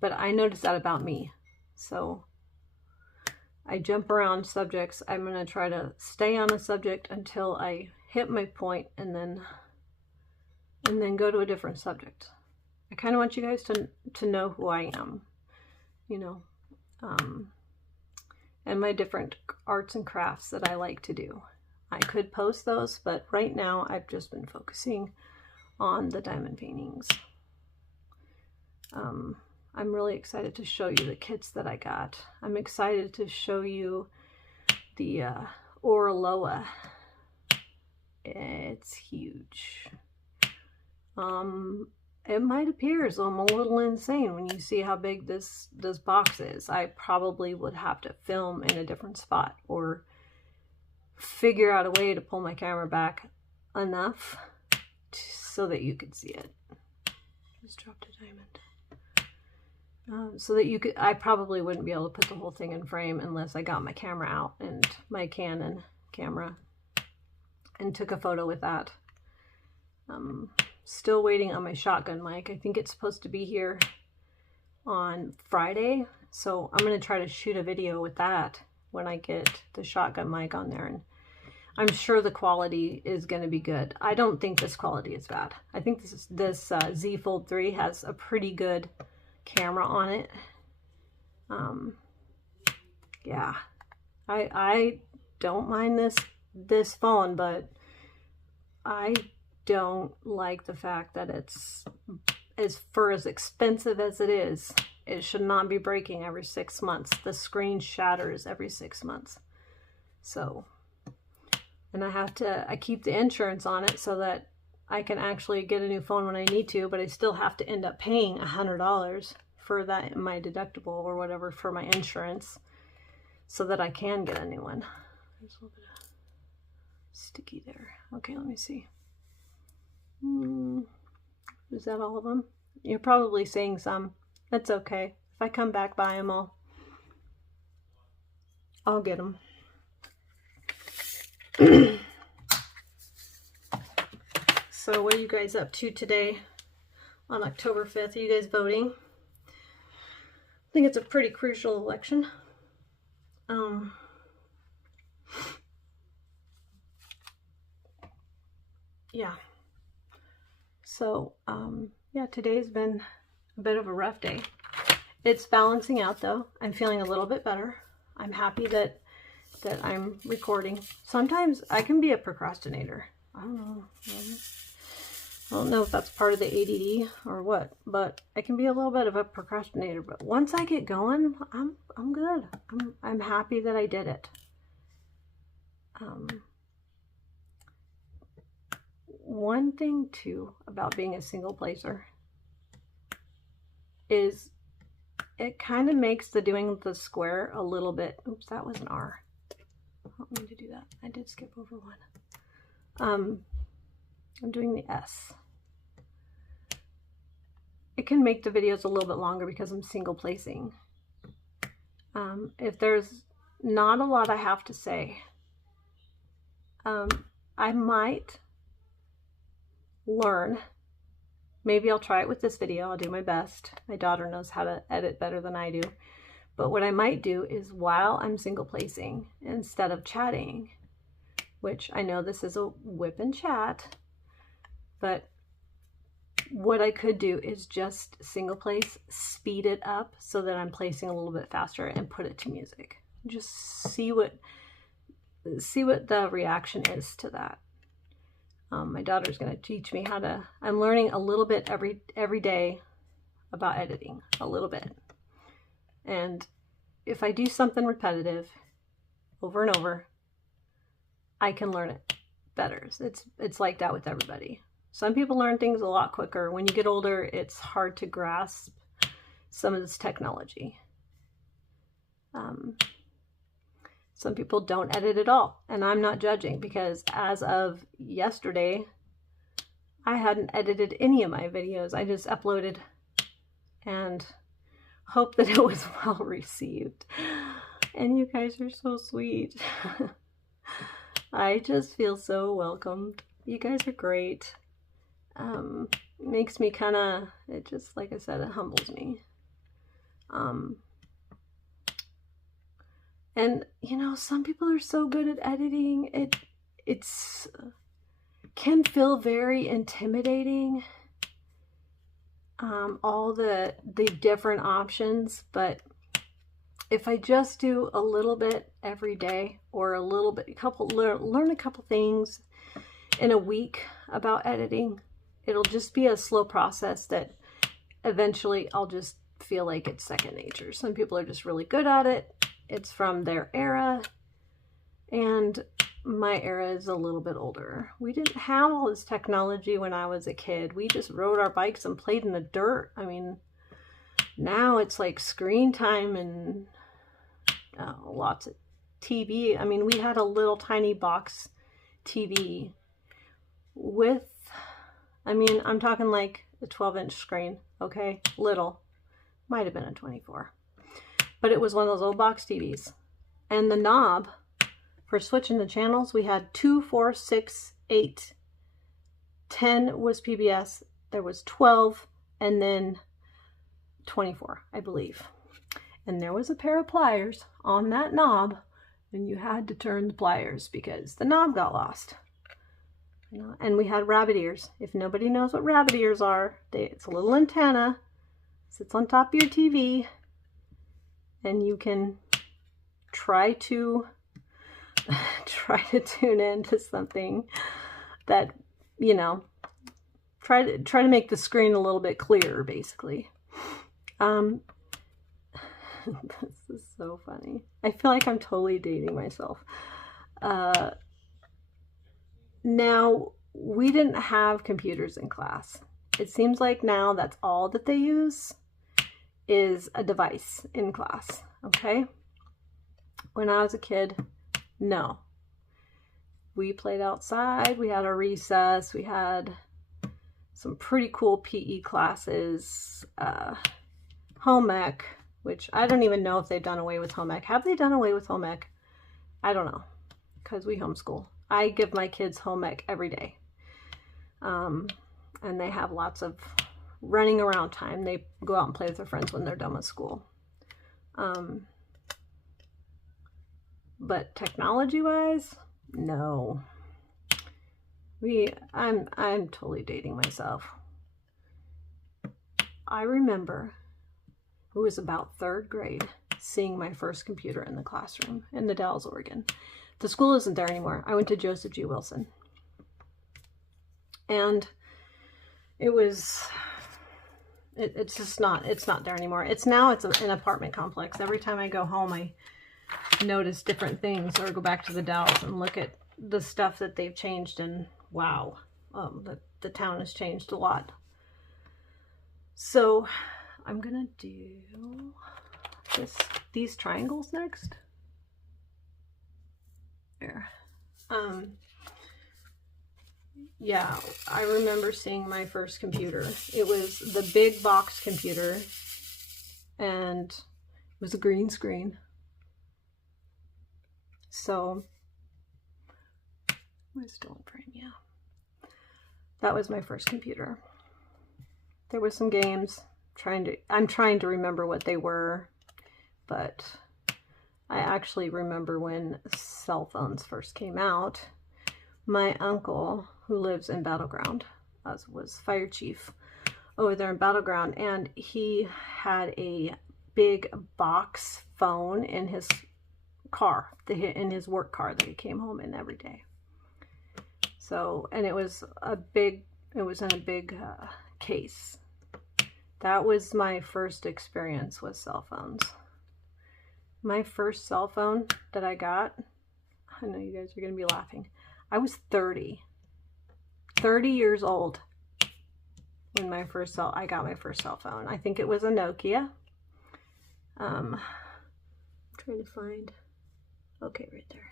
but I notice that about me. So I jump around subjects. I'm going to try to stay on a subject until I hit my point, and then go to a different subject. I kind of want you guys to know who I am, you know, and my different arts and crafts that I like to do. I could post those, but right now I've just been focusing on the diamond paintings. I'm really excited to show you the kits that I got. I'm excited to show you the Oraloa. It's huge. It might appear as though I'm a little insane when you see how big this box is. I probably would have to film in a different spot or figure out a way to pull my camera back enough so that you could see it. Just dropped a diamond. So that you could, I probably wouldn't be able to put the whole thing in frame unless I got my camera out and my Canon camera and took a photo with that. Still waiting on my shotgun mic. I think it's supposed to be here on Friday, So I'm going to try to shoot a video with that when I get the shotgun mic on there, and I'm sure the quality is going to be good. I don't think this quality is bad. I think this Z Fold 3 has a pretty good camera on it. Yeah, I don't mind this phone, but I don't like the fact that it's as expensive as it is. It should not be breaking every 6 months. The screen shatters every 6 months. So, and I keep the insurance on it so that I can actually get a new phone when I need to, but I still have to end up paying $100 for that, my deductible or whatever, for my insurance, so that I can get a new one. There's a little bit of sticky there. Okay, let me see. Is that all of them? You're probably seeing some. That's okay. If I come back by them, I'll get them. So what are you guys up to today on October 5th? Are you guys voting? I think it's a pretty crucial election. Yeah. So, yeah, today's been a bit of a rough day. It's balancing out though. I'm feeling a little bit better. I'm happy that I'm recording. Sometimes I can be a procrastinator. I don't know. I don't know if that's part of the ADD or what, but I can be a little bit of a procrastinator. But once I get going, I'm good. I'm happy that I did it. One thing too about being a single placer is it kind of makes the doing the square a little bit. Oops, that was an R. I don't mean to do that. I did skip over one. I'm doing the S. It can make the videos a little bit longer because I'm single placing. If there's not a lot I have to say, I might learn. Maybe I'll try it with this video. I'll do my best. My daughter knows how to edit better than I do. But what I might do is, while I'm single placing, instead of chatting, which I know this is a WIP and chat, but what I could do is just single place, speed it up so that I'm placing a little bit faster, and put it to music. Just see what the reaction is to that. My daughter's going to teach me how to, I'm learning a little bit every day about editing, a little bit. And if I do something repetitive over and over, I can learn it better. It's like that with everybody. Some people learn things a lot quicker. When you get older, it's hard to grasp some of this technology. Some people don't edit at all, and I'm not judging, because as of yesterday, I hadn't edited any of my videos. I just uploaded and hope that it was well received. And you guys are so sweet. I just feel so welcomed. You guys are great. Makes me kind of, it just, like I said, it humbles me. And, you know, some people are so good at editing. It's can feel very intimidating. All the different options, but if I just do a little bit every day, or a little bit, learn a couple things in a week about editing, it'll just be a slow process that eventually I'll just feel like it's second nature. Some people are just really good at it. It's from their era, and my era is a little bit older. We didn't have all this technology when I was a kid. We just rode our bikes and played in the dirt. I mean, now it's like screen time and lots of TV. I mean, we had a little tiny box TV with, I mean, I'm talking like a 12-inch screen, okay? Little. Might have been a 24. But it was one of those old box TVs. And the knob for switching the channels, we had 2, 4, 6, 8, 10 was PBS. There was 12, and then 24, I believe. and there was a pair of pliers on that knob, and you had to turn the pliers because the knob got lost. And we had rabbit ears. If nobody knows what rabbit ears are, it's a little antenna, sits on top of your TV, and you can try to tune into something that, you know, try to make the screen a little bit clearer, basically. This is so funny. I feel like I'm totally dating myself. Now, we didn't have computers in class. It seems like now that's all that they use is a device in class, okay? When I was a kid, no. We played outside, we had a recess, we had some pretty cool PE classes, home ec, which I don't even know if they've done away with home ec. Have they done away with home ec? I don't know, because we homeschool. I give my kids home ec every day. And they have lots of running around time. They go out and play with their friends when they're done with school. But technology-wise, no. I'm totally dating myself. I remember it was about 3rd grade seeing my first computer in the classroom in the Dalles, Oregon. The school isn't there anymore. I went to Joseph G. Wilson. And it's not there anymore. It's an apartment complex. Every time I go home, I notice different things or go back to the Dalles and look at the stuff that they've changed, and wow, the town has changed a lot. So I'm gonna do these triangles next. There. Yeah, I remember seeing my first computer. It was the big box computer, and it was a green screen. So, we're still in frame, yeah. That was my first computer. There were some games. I'm trying to remember what they were, but I actually remember when cell phones first came out. My uncle, who lives in Battleground, was fire chief over there in Battleground, and he had a big box phone in his car, in his work car that he came home in every day. So, and it was in a big case. That was my first experience with cell phones. My first cell phone that I got, I know you guys are going to be laughing. I was 30 years old when I got my first cell phone. I think it was a Nokia. I'm trying to find, okay, right there.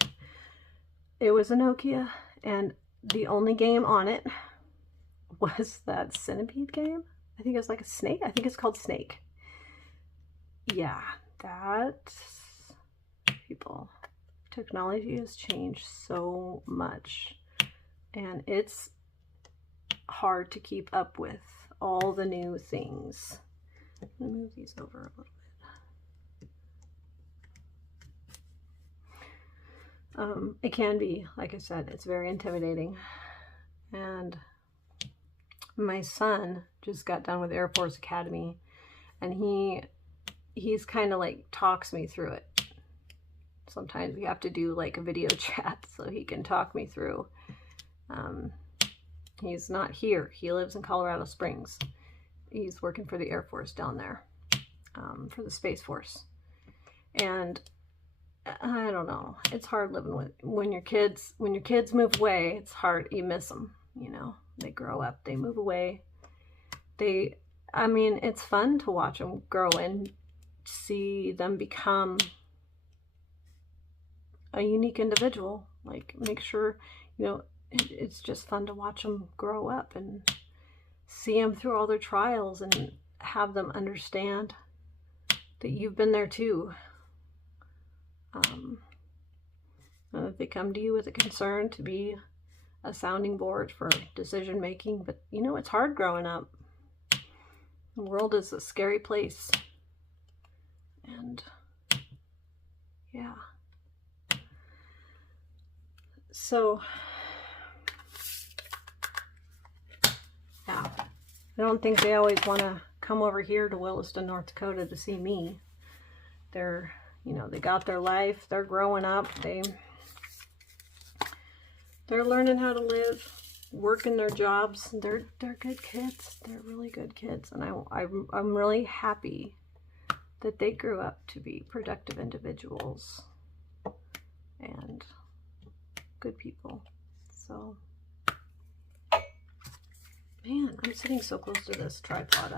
It was a Nokia, and the only game on it was that Centipede game. I think it was like a snake. I think it's called Snake. Yeah, people. Technology has changed so much, and it's hard to keep up with all the new things. Let me move these over a little bit. It can be, like I said, it's very intimidating. And my son just got done with Air Force Academy, and he's kind of like talks me through it. Sometimes we have to do like a video chat so he can talk me through. He's not here. He lives in Colorado Springs. He's working for the Air Force down there, for the Space Force. And I don't know. It's hard living with when your kids move away. It's hard. You miss them. You know, they grow up. They move away. I mean, it's fun to watch them grow and see them become a unique individual. Like, make sure, you know, it's just fun to watch them grow up and see them through all their trials and have them understand that you've been there too. And if they come to you with a concern, to be a sounding board for decision making. But you know, it's hard growing up. The world is a scary place, And yeah. So yeah, I don't think they always want to come over here to Williston, North Dakota to see me. They're, you know, they got their life, they're growing up, they're learning how to live, working their jobs. They're good kids. They're really good kids, and I'm really happy that they grew up to be productive individuals and good people. So, man, I'm sitting so close to this tripod.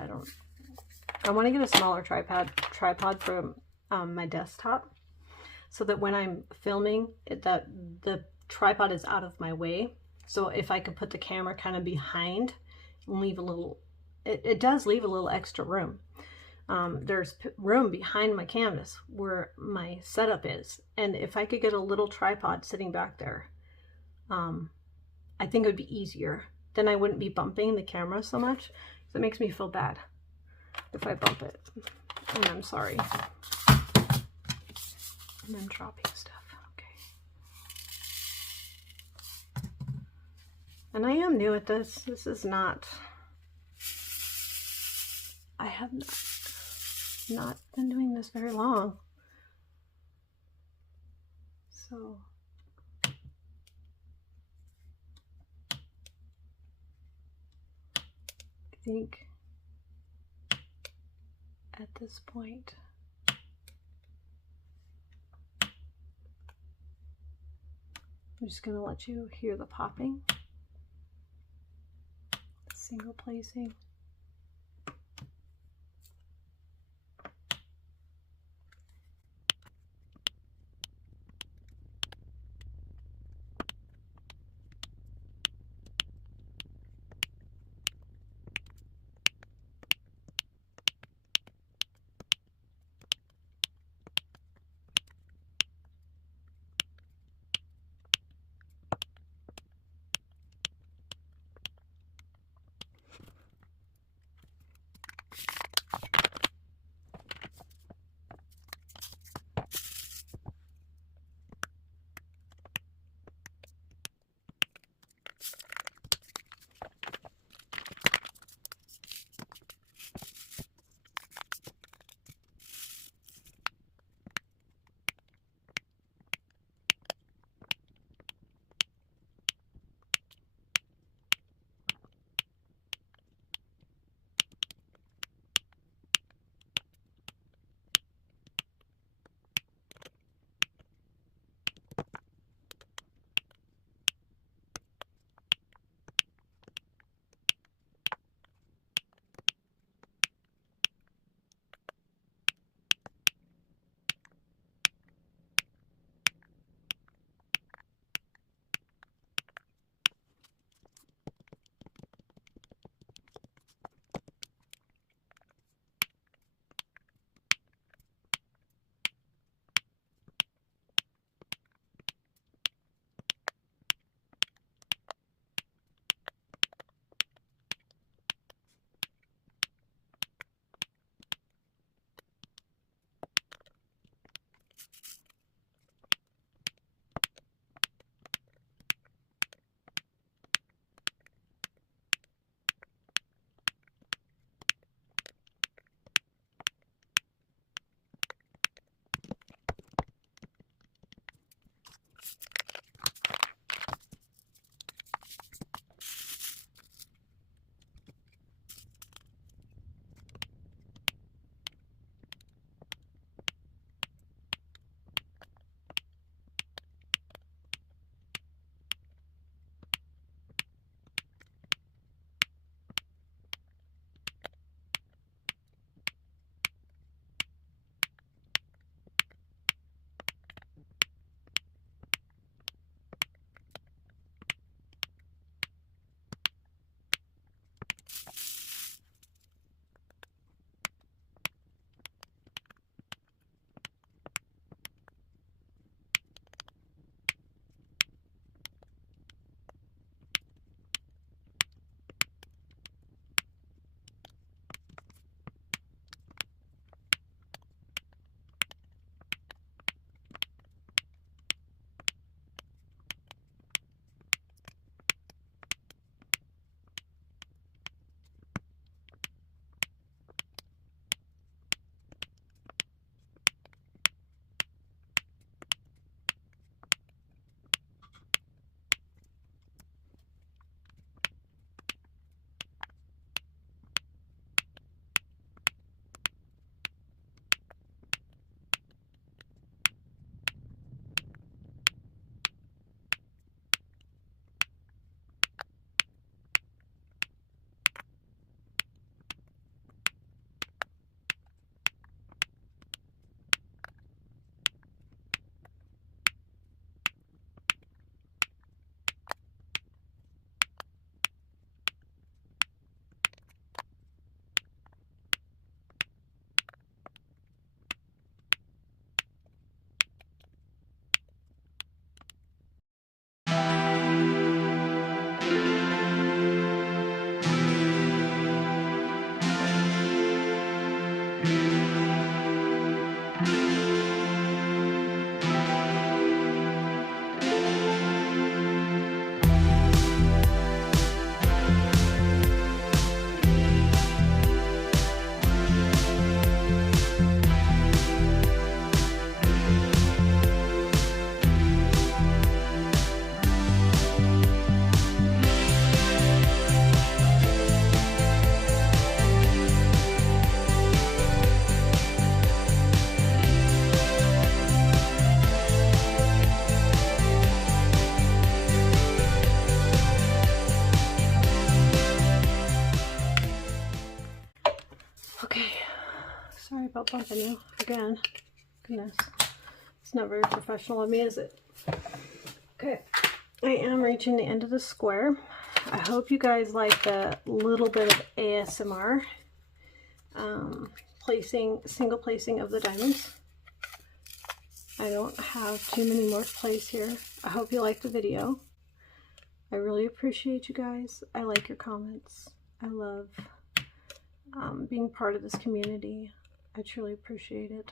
I want to get a smaller tripod for my desktop, so that when I'm filming, the tripod is out of my way. So if I could put the camera kind of behind and leave a little, it does leave a little extra room. There's room behind my canvas where my setup is. And if I could get a little tripod sitting back there, I think it would be easier. Then I wouldn't be bumping the camera so much. It makes me feel bad if I bump it. And I'm sorry. And I'm dropping stuff. Okay. And I am new at this. This is not... I have not been doing this very long. So... I think at this point, I'm just going to let you hear the popping, the single placing. about bumping you again. Goodness. It's not very professional of me, is it? Okay. I am reaching the end of the square. I hope you guys like the little bit of ASMR. Single placing of the diamonds. I don't have too many more to place here. I hope you liked the video. I really appreciate you guys. I like your comments. I love being part of this community. I truly appreciate it.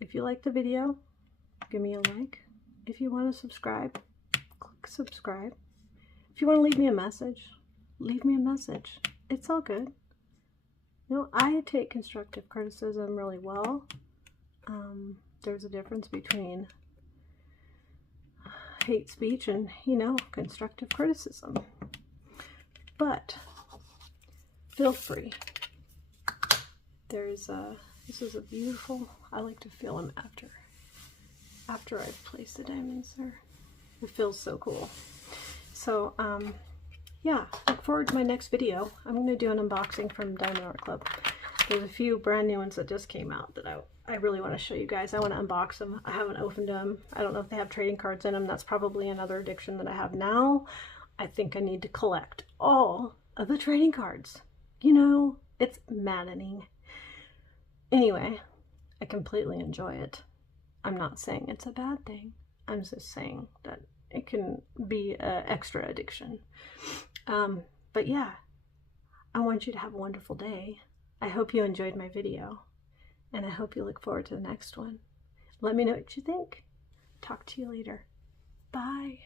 If you liked the video, give me a like. If you want to subscribe, click subscribe. If you want to leave me a message, leave me a message. It's all good. You know, I take constructive criticism really well. There's a difference between hate speech and, you know, constructive criticism. But feel free. This is a beautiful, I like to feel them after I've placed the diamonds there. It feels so cool. So, yeah, look forward to my next video. I'm going to do an unboxing from Diamond Art Club. There's a few brand new ones that just came out that I really want to show you guys. I want to unbox them. I haven't opened them. I don't know if they have trading cards in them. That's probably another addiction that I have now. I think I need to collect all of the trading cards. You know, it's maddening. Anyway, I completely enjoy it. I'm not saying it's a bad thing. I'm just saying that it can be an extra addiction. But yeah, I want you to have a wonderful day. I hope you enjoyed my video, and I hope you look forward to the next one. Let me know what you think. Talk to you later. Bye.